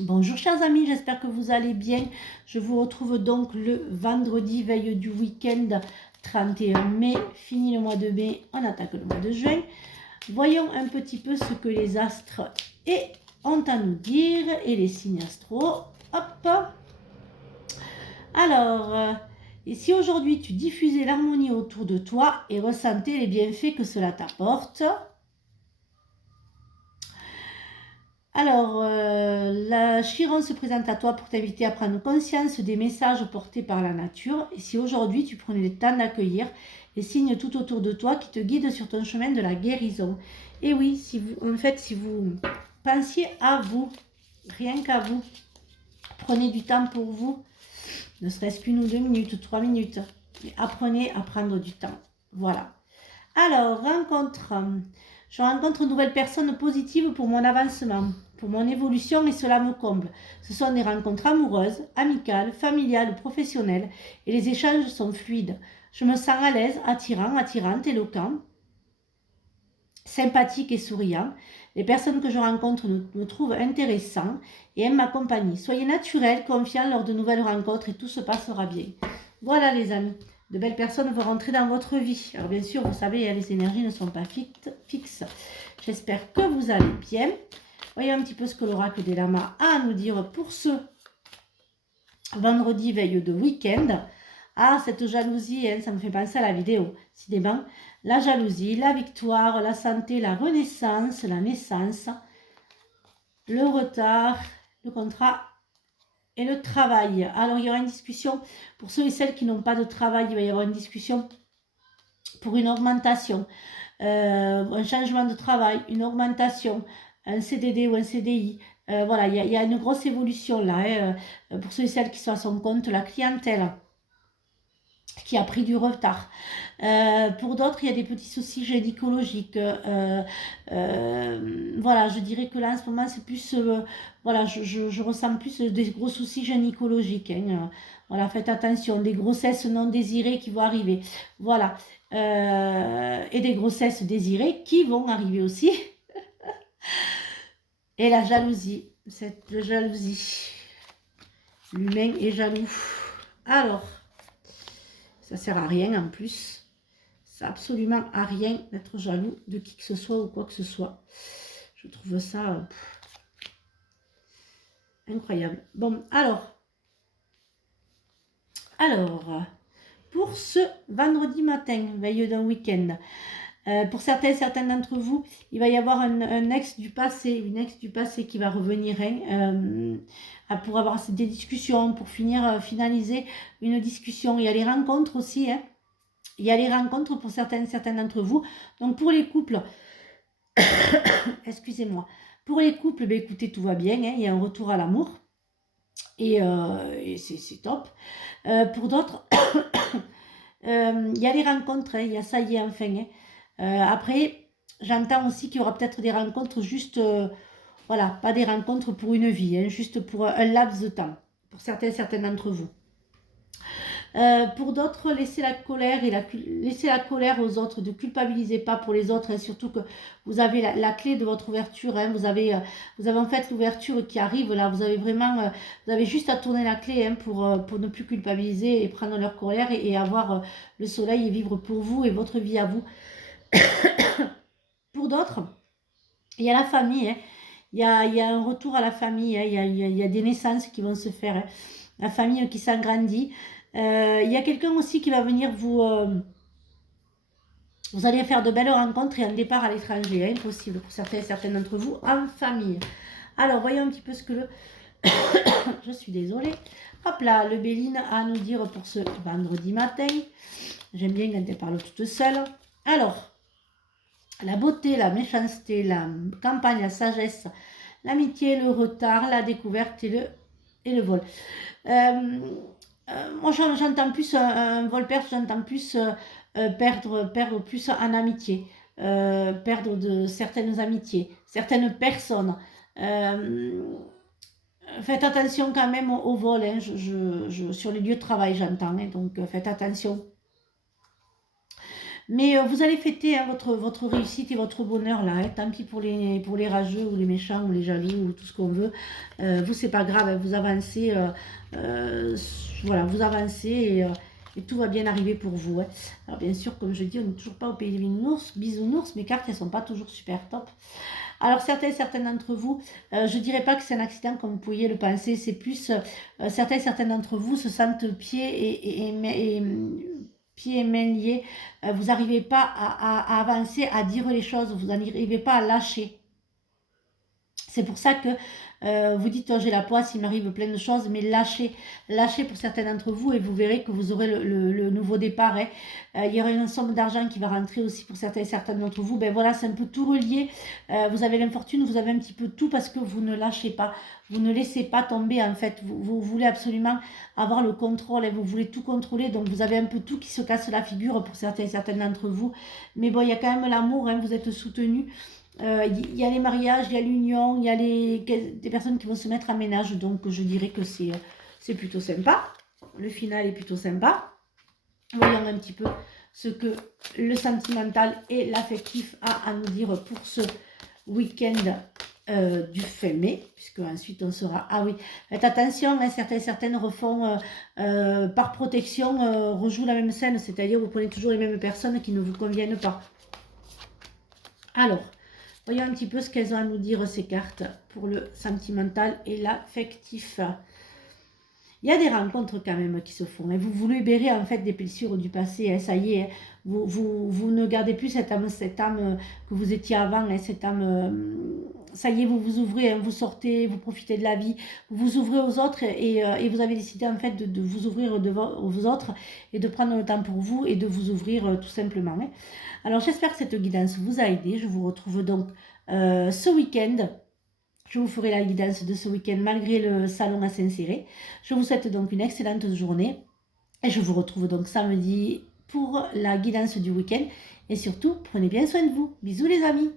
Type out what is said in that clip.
Bonjour chers amis, j'espère que vous allez bien. Je vous retrouve donc le vendredi, veille du week-end 31 mai. Fini le mois de mai, on attaque le mois de juin. Voyons un petit peu ce que les astres ont à nous dire et les signes astro. Hop. Alors, et si aujourd'hui tu diffusais l'harmonie autour de toi et ressentais les bienfaits que cela t'apporte? Alors, la Chiron se présente à toi pour t'inviter à prendre conscience des messages portés par la nature. Et si aujourd'hui tu prenais le temps d'accueillir les signes tout autour de toi qui te guident sur ton chemin de la guérison. Et oui, si vous pensiez à vous, rien qu'à vous, prenez du temps pour vous, ne serait-ce qu'une ou 2 minutes, 3 minutes, mais apprenez à prendre du temps. Voilà. Alors, rencontre. Je rencontre une nouvelle personne positive pour mon avancement, pour mon évolution et cela me comble. Ce sont des rencontres amoureuses, amicales, familiales, professionnelles et les échanges sont fluides. Je me sens à l'aise, attirant, attirante, éloquent, sympathique et souriant. Les personnes que je rencontre me trouvent intéressant et aiment ma compagnie. Soyez naturels, confiants lors de nouvelles rencontres et tout se passera bien. Voilà les amis. De belles personnes vont rentrer dans votre vie. Alors bien sûr, vous savez, les énergies ne sont pas fixes. J'espère que vous allez bien. Voyons un petit peu ce que l'oracle des lamas a à nous dire pour ce vendredi veille de week-end. Ah, cette jalousie, ça me fait penser à la vidéo. Décidément, la jalousie, la victoire, la santé, la renaissance, la naissance, le retard, le contrat et le travail. Alors, il y aura une discussion pour ceux et celles qui n'ont pas de travail. Il va y avoir une discussion pour une augmentation, un changement de travail, une augmentation, un CDD ou un CDI. Voilà, il y a une grosse évolution là. Pour ceux et celles qui sont à son compte, la clientèle qui a pris du retard. Pour d'autres, il y a des petits soucis gynécologiques. Voilà, je dirais que là, en ce moment, c'est plus... voilà, je ressens plus des gros soucis gynécologiques. Hein. Voilà, faites attention, des grossesses non désirées qui vont arriver. Voilà. Et des grossesses désirées qui vont arriver aussi. Et la jalousie, cette jalousie. L'humain est jaloux. Alors... ça sert à rien en plus. Ça sert absolument à rien d'être jaloux de qui que ce soit ou quoi que ce soit. Je trouve ça incroyable. Bon, alors, pour ce vendredi matin, veille d'un week-end, pour certains d'entre vous, il va y avoir un ex du passé, une ex du passé qui va revenir pour avoir des discussions, pour finaliser une discussion. Il y a les rencontres aussi, hein. Il y a les rencontres pour certains d'entre vous. Donc pour les couples, excusez-moi, pour les couples, ben écoutez, tout va bien, hein, il y a un retour à l'amour et c'est top. Pour d'autres, il y a les rencontres, hein, il y a ça y est enfin. Hein. Après, j'entends aussi qu'il y aura peut-être des rencontres juste, voilà, pas des rencontres pour une vie, hein, juste pour un laps de temps, pour certains d'entre vous. Pour d'autres, laissez la colère aux autres, ne culpabilisez pas pour les autres, hein, surtout que vous avez la clé de votre ouverture, hein, vous avez en fait l'ouverture qui arrive là, vous avez vraiment, vous avez juste à tourner la clé hein, pour ne plus culpabiliser et prendre leur colère et avoir le soleil et vivre pour vous et votre vie à vous. Pour d'autres, il y a la famille, hein, il y a un retour à la famille, hein, il y a des naissances qui vont se faire, hein, la famille qui s'agrandit. Il y a quelqu'un aussi qui va venir vous allez faire de belles rencontres et un départ à l'étranger, hein, impossible pour certains d'entre vous, en famille. Alors, voyons un petit peu ce que le... je suis désolée. Hop là, le Béline a à nous dire pour ce vendredi matin. J'aime bien quand elle parle toute seule. Alors, la beauté, la méchanceté, la campagne, la sagesse, l'amitié, le retard, la découverte et le vol. Moi, j'entends plus un vol perdre, j'entends plus perdre plus en amitié, perdre de certaines amitiés, certaines personnes. Faites attention quand même au vol, hein, sur les lieux de travail, j'entends, hein, donc faites attention. Mais vous allez fêter hein, votre réussite et votre bonheur là. Hein. Tant pis pour les rageux ou les méchants ou les jaloux ou tout ce qu'on veut. Vous, c'est pas grave, hein, vous avancez. Voilà, vous avancez et tout va bien arriver pour vous. Hein. Alors bien sûr, comme je dis, on n'est toujours pas au pays des bisounours. Mes cartes, elles sont pas toujours super top. Alors certains d'entre vous, je dirais pas que c'est un accident comme vous pourriez le penser, c'est plus certains d'entre vous se sentent pieds et mains liés, vous n'arrivez pas à avancer, à dire les choses, vous n'arrivez pas à lâcher. C'est pour ça que vous dites, oh, j'ai la poisse, il m'arrive plein de choses, mais lâchez pour certains d'entre vous et vous verrez que vous aurez le nouveau départ. Hein. Il y aura une somme d'argent qui va rentrer aussi pour certains d'entre vous. Ben voilà, c'est un peu tout relié. Vous avez l'infortune, vous avez un petit peu tout parce que vous ne lâchez pas. Vous ne laissez pas tomber en fait. Vous voulez absolument avoir le contrôle et vous voulez tout contrôler. Donc vous avez un peu tout qui se casse la figure pour certains d'entre vous. Mais bon, il y a quand même l'amour, hein, vous êtes soutenus. Y a les mariages, il y a l'union, il y a des personnes qui vont se mettre à ménage, donc je dirais que c'est plutôt sympa. Le final est plutôt sympa. Voyons un petit peu ce que le sentimental et l'affectif a à nous dire pour ce week-end du fin mai, puisque ensuite on sera... Ah oui, faites attention, hein, certaines refont par protection, rejouent la même scène, c'est-à-dire vous prenez toujours les mêmes personnes qui ne vous conviennent pas. Alors... Voyons un petit peu ce qu'elles ont à nous dire, ces cartes, pour le sentimental et l'affectif. Il y a des rencontres quand même qui se font. Et vous vous libérez en fait des blessures du passé. Hein, ça y est, hein, vous ne gardez plus cette âme que vous étiez avant. Hein, cette âme, ça y est, vous vous ouvrez, hein, vous sortez, vous profitez de la vie. Vous vous ouvrez aux autres et vous avez décidé en fait de vous ouvrir aux autres et de prendre le temps pour vous et de vous ouvrir tout simplement. Hein. Alors j'espère que cette guidance vous a aidé. Je vous retrouve donc ce week-end. Je vous ferai la guidance de ce week-end malgré le salon à s'insérer. Je vous souhaite donc une excellente journée. Et je vous retrouve donc samedi pour la guidance du week-end. Et surtout, prenez bien soin de vous. Bisous les amis.